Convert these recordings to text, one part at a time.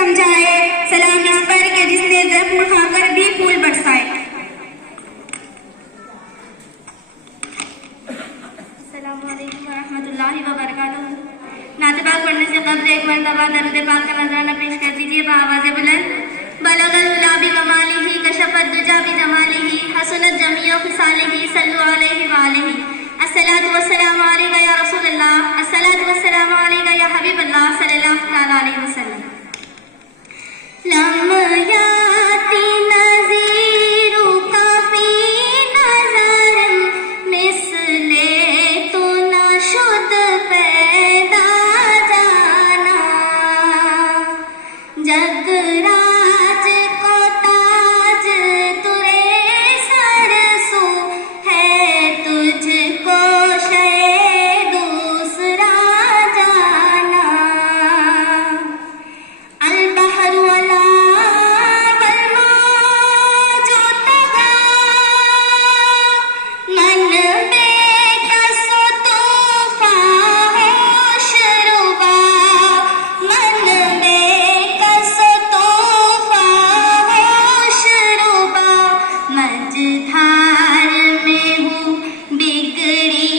समझाए, सलाम इस पर के जिसने जख्म खाकर भी फूल बरसाए। अस्सलामु अलैकुम वरहमतुल्लाहि वबरकातुहू। नात पाक पढ़ने से कब्ल एक मरतबा दरूद पाक का नजराना पेश कर दीजिए बआवाज़े बुलंद। बलगल उला बिकमालिही कशफत दुजा बिजमालिही हसनत जमीअ खिसालिही सल्लु अलैहि व आलिही। अस्सलातु वस्सलामु अलैका या रसूलल्लाह, अस्सलातु वस्सलामु अलैका या हबीबल्लाह सल्लल्लाहु तआला अलैहि वसल्लम। लम्याती नज़ीरु काफी नज़र मिसले तो न शुद पैदा जाना। जगराज को ताज तुरे सरसो है तुझको शय दूसरा जाना। अलबहरु अला बलमा जो तगा मन बेकसो तूफा होश रुबा। मन बेकसो तूफा होश रुबा। मझधार में हूँ बिगड़ी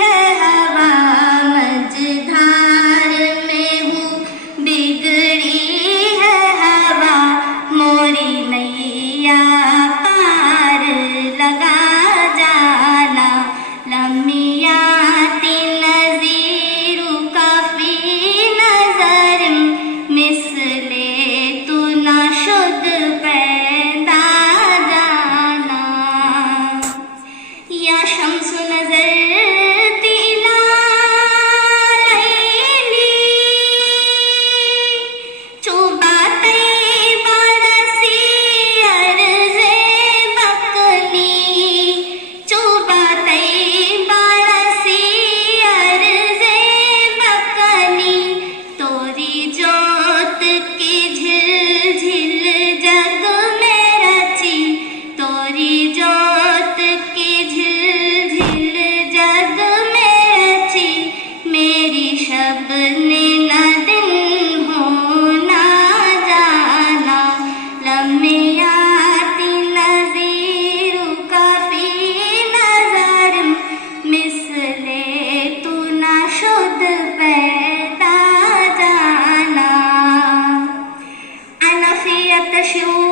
है हवा। मझधार में हूँ बिगड़ी है हवा। मोरी नैया पार लगा जाना। लम्याती नज़ीरु काफी नज़र मिसले तू न शुद पैदा जाना। या शम्स नज़र तिला लैली चुबा तैबा रसी अर्ज़े बकनी। चुबा तैबा रसी अर्ज़े बकनी। तोरी जोत की झिलझिल जग में रची। तोरी जोत की झिलझिल जग में रची। मेरी शबने न दिन हो ना जाना। लम्याती नज़ीरु काफी नज़र मिसले तू न शुद पैदा जाना। अनफियत शू